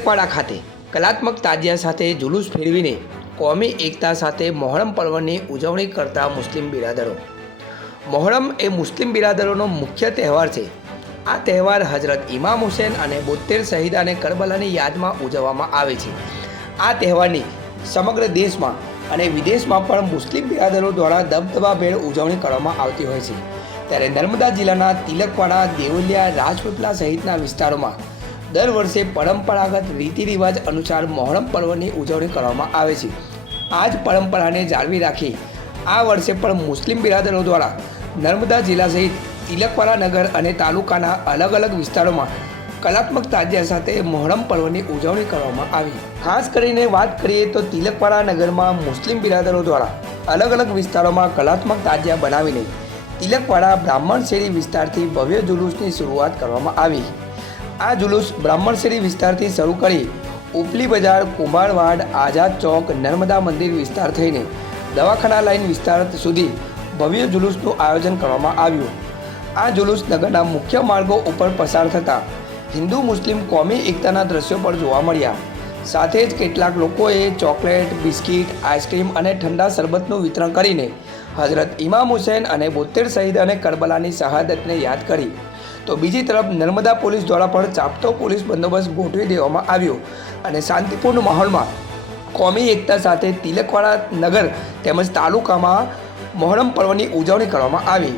તિલકવાડા ખાતે કલાત્મક તાજિયા સાથે જુલુસ ફેરવીને કોમી એકતા સાથે મોહરમ પર્વની ઉજવણી કરતા મુસ્લિમ બિરાદરો। મોહરમ એ મુસ્લિમ બિરાદરોનો મુખ્ય તહેવાર છે। આ તહેવાર હજરત ઇમામ હુસૈન અને 72 શહીદાને કરબલાની યાદમાં ઉજવવામાં આવે છે। આ તહેવારની સમગ્ર દેશમાં અને વિદેશમાં પણ મુસ્લિમ બિરાદરો દ્વારા દબદબાભેર ઉજવણી કરવામાં આવતી હોય છે। ત્યારે નર્મદા જિલ્લાના તિલકવાડા, દેવલિયા, રાજપીપળા સહિતના વિસ્તારોમાં દર વર્ષે પરંપરાગત રીતિ રિવાજ અનુસાર મોહરમ પર્વની ઉજવણી કરવામાં આવે છે। આ જ પરંપરાને જાળવી રાખી આ વર્ષે પણ મુસ્લિમ બિરાદરો દ્વારા નર્મદા જિલ્લા સહિત તિલકવાડા નગર અને તાલુકાના અલગ અલગ વિસ્તારોમાં કલાત્મક તાજિયા સાથે મોહરમ પર્વની ઉજવણી કરવામાં આવી। ખાસ કરીને વાત કરીએ તો તિલકવાડા નગરમાં મુસ્લિમ બિરાદરો દ્વારા અલગ અલગ વિસ્તારોમાં કલાત્મક તાજિયા બનાવીને તિલકવાડા બ્રાહ્મણ શેરી વિસ્તારથી ભવ્ય જુલુસની શરૂઆત કરવામાં આવી। આ જુલુસ બ્રાહ્મણ શેરી વિસ્તારથી શરૂ કરી ઉપલી બજાર, કુંભારવાડ, આઝાદ ચોક, નર્મદા મંદિર વિસ્તાર થઈને દવાખાના લાઇન વિસ્તાર સુધી ભવ્ય જુલુસનું આયોજન કરવામાં આવ્યું। આ જુલુસ નગરના મુખ્ય માર્ગો ઉપર પસાર થતાં હિન્દુ મુસ્લિમ કોમી એકતાના દ્રશ્યો પણ જોવા મળ્યા। સાથે જ કેટલાક લોકોએ ચોકલેટ, બિસ્કિટ, આઈસ્ક્રીમ અને ઠંડા શરબતનું વિતરણ કરીને હજરત ઇમામ હુસૈન અને 72 શહીદાને કરબલાની શહાદતને યાદ કરી। તો બીજી તરફ નર્મદા પોલીસ દ્વારા પણ ચાપતો પોલીસ બંદોબસ્ત ગોઠવી દેવામાં આવ્યો અને શાંતિપૂર્ણ માહોલમાં કોમી એકતા સાથે તિલકવાડા નગર તેમજ તાલુકામાં મોહરમ પર્વની ઉજવણી કરવામાં આવી।